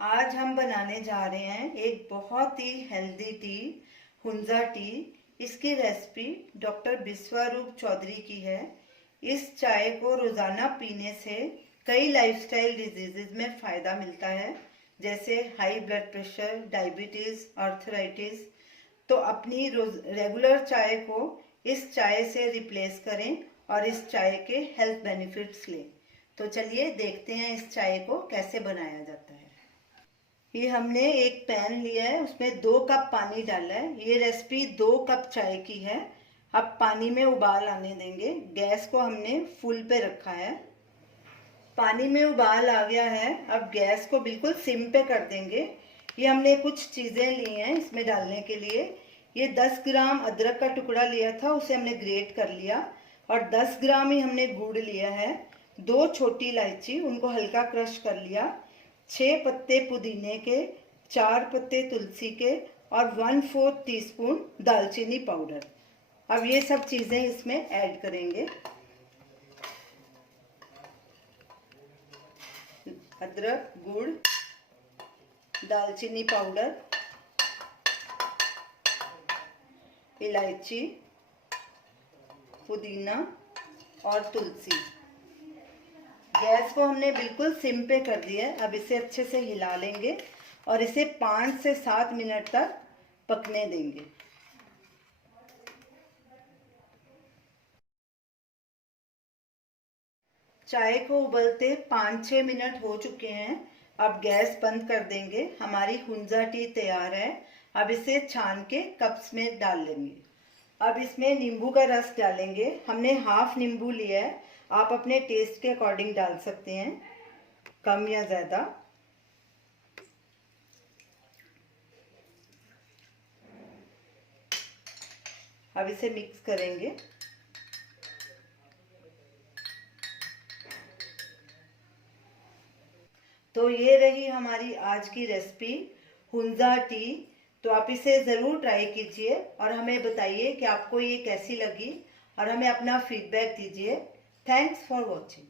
आज हम बनाने जा रहे हैं एक बहुत ही हेल्दी टी, हुंजा टी। इसकी रेसिपी डॉक्टर बिस्वारूप चौधरी की है। इस चाय को रोजाना पीने से कई लाइफस्टाइल डिजीजेज में फायदा मिलता है, जैसे high blood pressure, diabetes, arthritis. तो अपनी रोज रेगुलर चाय को इस चाय से रिप्लेस करें और इस चाय के हेल्थ बेनिफिट्स लें। तो चलिए देखते हैं इस चाय को कैसे बनाया जाता है। ये हमने एक पैन लिया है, उसमें 2 कप पानी डाला है। ये रेसिपी 2 कप चाय की है। अब पानी में उबाल आने देंगे। गैस को हमने फुल पे रखा है। पानी में उबाल आ गया है। अब गैस को बिल्कुल सिम पे कर देंगे। ये हमने कुछ चीज़ें ली हैं इसमें डालने के लिए। ये 10 ग्राम अदरक का टुकड़ा लिया था, उसे हमने ग्रेट कर लिया। और 10 ग्राम ही हमने गुड़ लिया है। 2 छोटी इलायची, उनको हल्का क्रश कर लिया। 6 पत्ते पुदीने के, 4 पत्ते तुलसी के और 1/4 टीस्पून दालचीनी पाउडर। अब ये सब चीज़ें इसमें ऐड करेंगे। अदरक, गुड़, दालचीनी पाउडर, इलायची, पुदीना और तुलसी। गैस को हमने बिल्कुल सिम पे कर दिया है। अब इसे अच्छे से हिला लेंगे और इसे 5 से 7 मिनट तक पकने देंगे। चाय को उबलते 5-6 मिनट हो चुके हैं। अब गैस बंद कर देंगे। हमारी हुंजा टी तैयार है। अब इसे छान के कप्स में डाल लेंगे। अब इसमें नींबू का रस डालेंगे। हमने हाफ नींबू लिया है, आप अपने टेस्ट के अकॉर्डिंग डाल सकते हैं, कम या ज़्यादा। अब इसे मिक्स करेंगे। तो ये रही हमारी आज की रेसिपी, हुंजा टी। तो आप इसे ज़रूर ट्राई कीजिए और हमें बताइए कि आपको ये कैसी लगी और हमें अपना फीडबैक दीजिए। Thanks for watching.